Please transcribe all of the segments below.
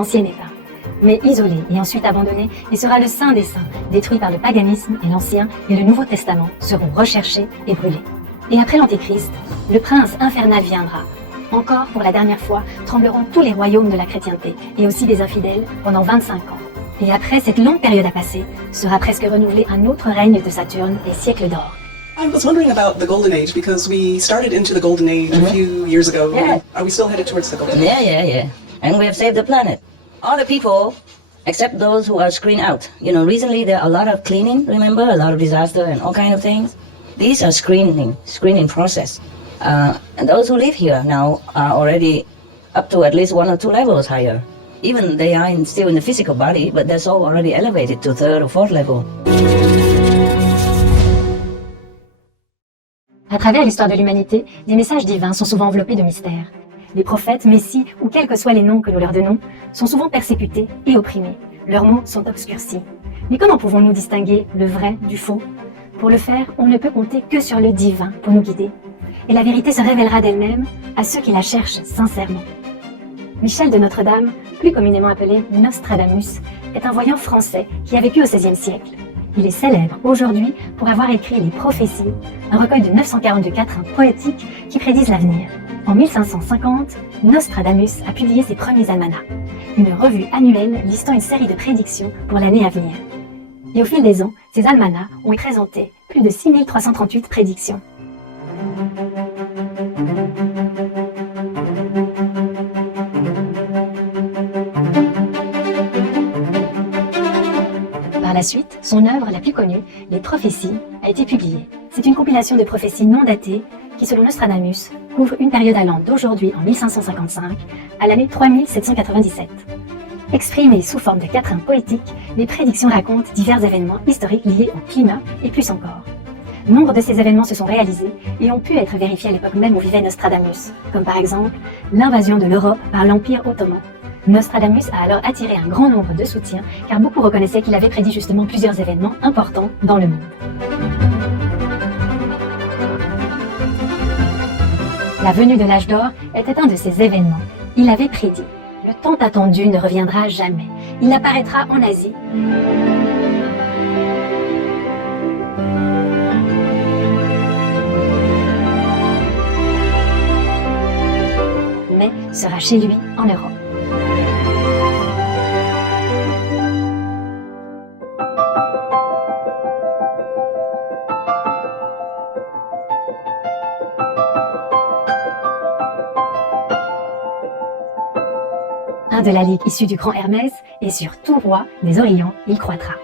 Ancien État. Mais isolé et ensuite abandonné, il sera le saint des saints, détruit par le paganisme, et l'Ancien et le Nouveau Testament seront recherchés et brûlés. Et après l'Antéchrist, le prince infernal viendra. Encore pour la dernière fois, trembleront tous les royaumes de la chrétienté et aussi des infidèles pendant 25 ans. Et après cette longue période à passer, sera presque renouvelé un autre règne de Saturne et siècle d'or. I was wondering about the Golden Age because we started into the Golden Age a few years ago. Yeah. Are we still headed towards the Golden Age? Yeah. And we have saved the planet. All the people, except those who are screened out. You know, recently there are a lot of cleaning, remember? A lot of disaster and all kind of things. These are screening process. And those who live here now are already up to at least 1 or 2 levels higher. Even they are still in the physical body, but they're so already elevated to 3rd or 4th level. À travers l'histoire de l'humanité, les messages divins sont souvent enveloppés de mystères. Les prophètes, messies ou quels que soient les noms que nous leur donnons, sont souvent persécutés et opprimés. Leurs mots sont obscurcis. Mais comment pouvons-nous distinguer le vrai du faux? Pour le faire, on ne peut compter que sur le divin pour nous guider. Et la vérité se révélera d'elle-même à ceux qui la cherchent sincèrement. Michel de Notre-Dame, plus communément appelé Nostradamus, est un voyant français qui a vécu au XVIe siècle. Il est célèbre aujourd'hui pour avoir écrit les Prophéties, un recueil de 942 quatrains poétiques qui prédisent l'avenir. En 1550, Nostradamus a publié ses premiers almanachs, une revue annuelle listant une série de prédictions pour l'année à venir. Et au fil des ans, ces almanachs ont présenté plus de 6338 prédictions. Par la suite, son œuvre la plus connue, Les Prophéties, a été publiée. C'est une compilation de prophéties non datées qui, selon Nostradamus, couvre une période allant d'aujourd'hui en 1555 à l'année 3797. Exprimées sous forme de quatrains poétiques, les prédictions racontent divers événements historiques liés au climat et plus encore. Nombre de ces événements se sont réalisés et ont pu être vérifiés à l'époque même où vivait Nostradamus, comme par exemple l'invasion de l'Europe par l'Empire ottoman. Nostradamus a alors attiré un grand nombre de soutiens car beaucoup reconnaissaient qu'il avait prédit justement plusieurs événements importants dans le monde. La venue de l'âge d'or était un de ces événements. Il avait prédit « Le temps attendu ne reviendra jamais. Il apparaîtra en Asie. Mais sera chez lui en Europe. » Un de la ligue issue du grand Hermès, et sur tout roi des Orients, il croîtra.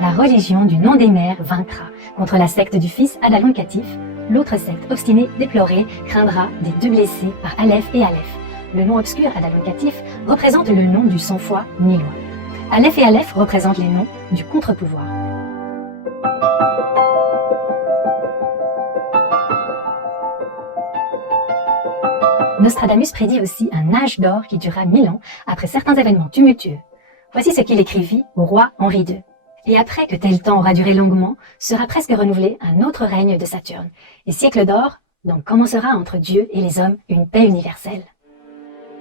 La religion du nom des mères vaincra. Contre la secte du fils Adalon Catif, l'autre secte obstinée, déplorée, craindra des deux blessés par Aleph et Aleph. Le nom obscur Adalon Catif représente le nom du sans-foi nilois. Aleph et Aleph représentent les noms du contre-pouvoir. Nostradamus prédit aussi un âge d'or qui durera 1000 ans après certains événements tumultueux. Voici ce qu'il écrivit au roi Henri II. Et après que tel temps aura duré longuement, sera presque renouvelé un autre règne de Saturne. Et siècle d'or, donc commencera entre Dieu et les hommes une paix universelle.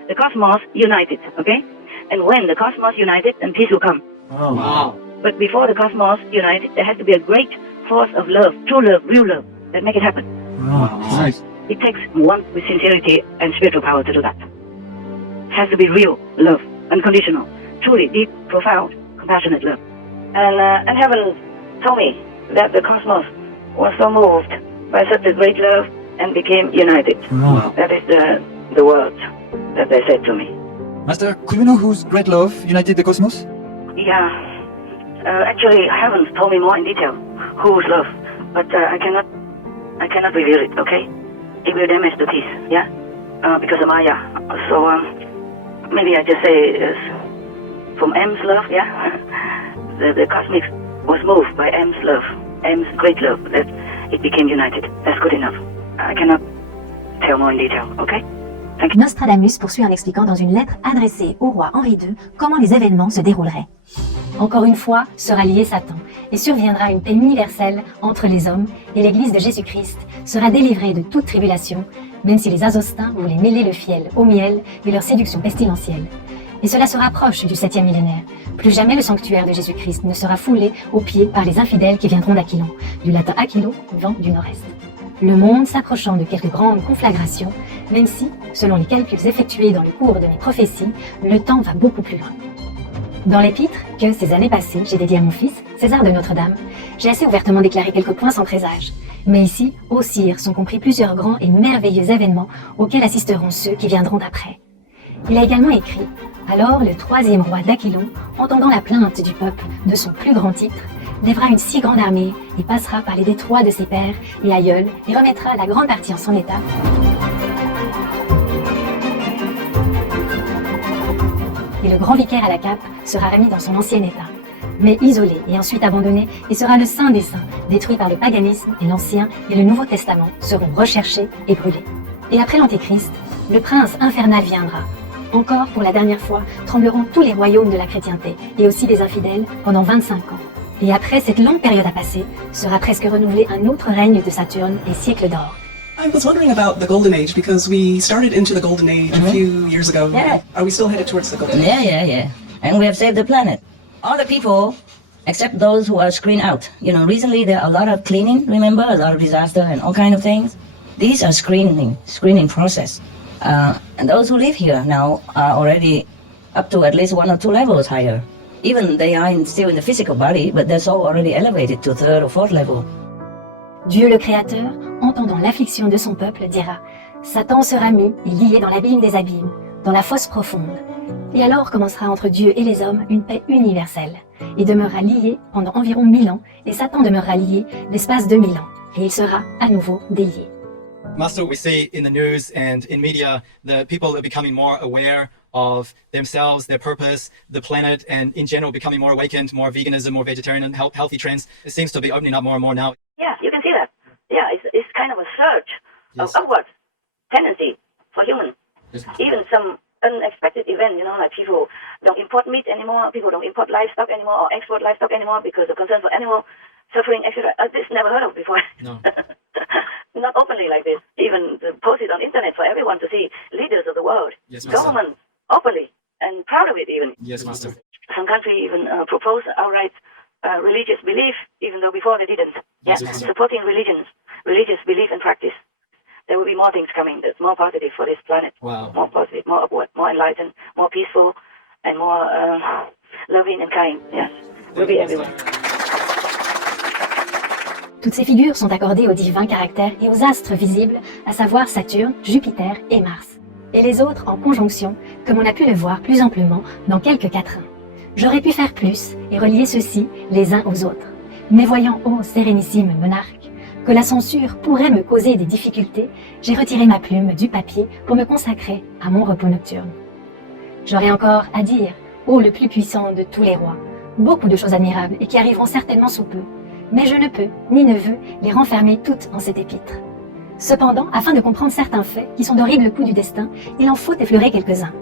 The cosmos united, okay? And when the cosmos united, then peace will come. Oh. Wow. But before the cosmos united, there has to be a great force of love, true love, real love, that make it happen. Wow. Nice. It takes one with sincerity and spiritual power to do that. It has to be real love, unconditional, truly deep, profound, compassionate love. And heaven told me that the cosmos was so moved by such a great love and became united. Wow. That is the words that they said to me. Master, could we know whose great love united the cosmos? Yeah. Actually, heaven told me more in detail whose love, but I cannot reveal it. Okay? It will damage the peace. Yeah. Because of Maya. So maybe I just say it's from M's love. Yeah. The cosmics was moved by M's love, M's great love, that it became united. That's good enough. I cannot tell more in detail, okay? Thank you. Nostradamus poursuit en expliquant dans une lettre adressée au roi Henri II comment les événements se dérouleraient. Encore une fois sera lié Satan et surviendra une paix universelle entre les hommes et l'Église de Jésus-Christ sera délivrée de toute tribulation, même si les Azostins voulaient mêler le fiel au miel et leur séduction pestilentielle. Et cela se rapproche du 7e millénaire. Plus jamais le sanctuaire de Jésus-Christ ne sera foulé aux pieds par les infidèles qui viendront d'Aquilon, du latin Aquilo, vent du nord-est. Le monde s'approchant de quelques grandes conflagrations, même si, selon les calculs effectués dans le cours de mes prophéties, le temps va beaucoup plus loin. Dans l'épître que, ces années passées, j'ai dédié à mon fils, César de Notre-Dame, j'ai assez ouvertement déclaré quelques points sans présage. Mais ici, au cire, sont compris plusieurs grands et merveilleux événements auxquels assisteront ceux qui viendront après. Il a également écrit « Alors le 3e roi d'Aquilon, entendant la plainte du peuple de son plus grand titre, lèvera une si grande armée et passera par les détroits de ses pères et aïeuls et remettra la grande partie en son état. Et le grand vicaire à la cape sera remis dans son ancien état, mais isolé et ensuite abandonné, et sera le saint des saints, détruit par le paganisme, et l'Ancien et le Nouveau Testament seront recherchés et brûlés. Et après l'Antéchrist, le prince infernal viendra. Encore, pour la dernière fois, trembleront tous les royaumes de la chrétienté, et aussi des infidèles, pendant 25 ans. Et après cette longue période à passer, sera presque renouvelé un autre règne de Saturne et siècle d'or. I was wondering about the Golden Age because we started into the Golden Age a few years ago. Yeah. Are we still headed towards the Golden Age? Yeah. And we have saved the planet. All the people, except those who are screened out. You know, recently there are a lot of cleaning, remember? A lot of disaster and all kind of things. These are screening process. And those who live here now are already up to at least 1 or 2 levels higher. Even they are still in the physical body, but they're so already elevated to 3rd or 4th level. Dieu le Créateur, entendant l'affliction de son peuple, dira « Satan sera mis et lié dans l'abîme des abîmes, dans la fosse profonde. Et alors commencera entre Dieu et les hommes une paix universelle, et demeurera lié pendant environ 1000 ans, et Satan demeurera lié l'espace de 1000 ans, et il sera à nouveau délié. » Master, we see in the news and in media that people are becoming more aware of themselves, their purpose, the planet, and in general becoming more awakened, more veganism, more vegetarian, healthy trends. It seems to be opening up more and more now. Yeah, you can see that. Yeah, it's kind of a surge Yes. of upward tendency for humans. Yes. Even some unexpected event, like people don't import meat anymore, people don't import livestock anymore or export livestock anymore because of concern for animal suffering, etc. This never heard of before. No. Not openly like this. Even posted on internet for everyone to see, leaders of the world, Yes, Master. governments, openly, and proud of it even. Yes, Master. Some country even propose outright religious belief, even though before they didn't. Yes, Yeah, Master. supporting religious belief and practice. There will be more things coming that's more positive for this planet. Wow. More positive, more upward, more enlightened, more peaceful, and more loving and kind. Yes, will be everywhere. Toutes ces figures sont accordées aux divins caractères et aux astres visibles, à savoir Saturne, Jupiter et Mars. Et les autres en conjonction, comme on a pu le voir plus amplement dans quelques quatrains. J'aurais pu faire plus et relier ceux-ci les uns aux autres. Mais voyant, ô sérénissime monarque, que la censure pourrait me causer des difficultés, j'ai retiré ma plume du papier pour me consacrer à mon repos nocturne. J'aurais encore à dire, ô le plus puissant de tous les rois, beaucoup de choses admirables et qui arriveront certainement sous peu. Mais je ne peux, ni ne veux, les renfermer toutes en cet épître. Cependant, afin de comprendre certains faits qui sont d'horribles coups du destin, il en faut effleurer quelques-uns.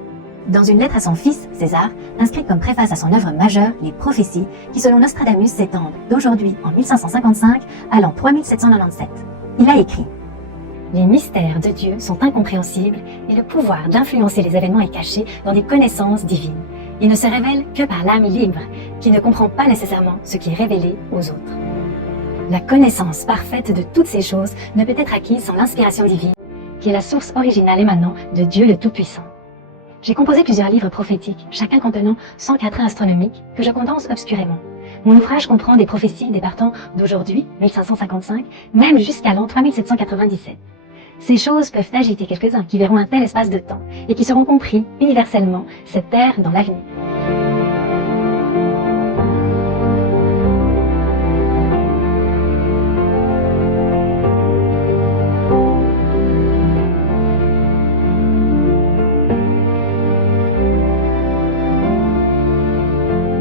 Dans une lettre à son fils, César, inscrite comme préface à son œuvre majeure, les prophéties, qui selon Nostradamus s'étendent d'aujourd'hui en 1555 à l'an 3797. Il a écrit « Les mystères de Dieu sont incompréhensibles et le pouvoir d'influencer les événements est caché dans des connaissances divines. Il ne se révèle que par l'âme libre, qui ne comprend pas nécessairement ce qui est révélé aux autres. La connaissance parfaite de toutes ces choses ne peut être acquise sans l'inspiration divine, qui est la source originale émanant de Dieu le Tout-Puissant. J'ai composé plusieurs livres prophétiques, chacun contenant 100 quatrains astronomiques, que je condense obscurément. Mon ouvrage comprend des prophéties départant d'aujourd'hui, 1555, même jusqu'à l'an 3797. Ces choses peuvent agiter quelques-uns qui verront un tel espace de temps et qui seront compris universellement cette terre dans l'avenir.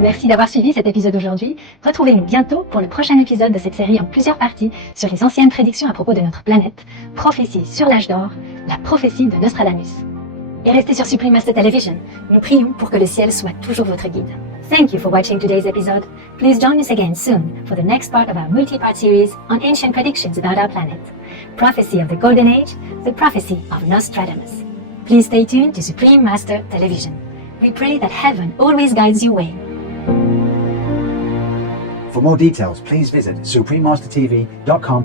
Merci d'avoir suivi cet épisode aujourd'hui. Retrouvez-nous bientôt pour le prochain épisode de cette série en plusieurs parties sur les anciennes prédictions à propos de notre planète, prophéties sur l'âge d'or, la prophétie de Nostradamus. Et restez sur Supreme Master Television. Nous prions pour que le ciel soit toujours votre guide. Thank you for watching today's episode. Please join us again soon for the next part of our multi-part series on ancient predictions about our planet. Prophecy of the Golden Age, the prophecy of Nostradamus. Please stay tuned to Supreme Master Television. We pray that heaven always guides your way. For more details, please visit suprememastertv.com.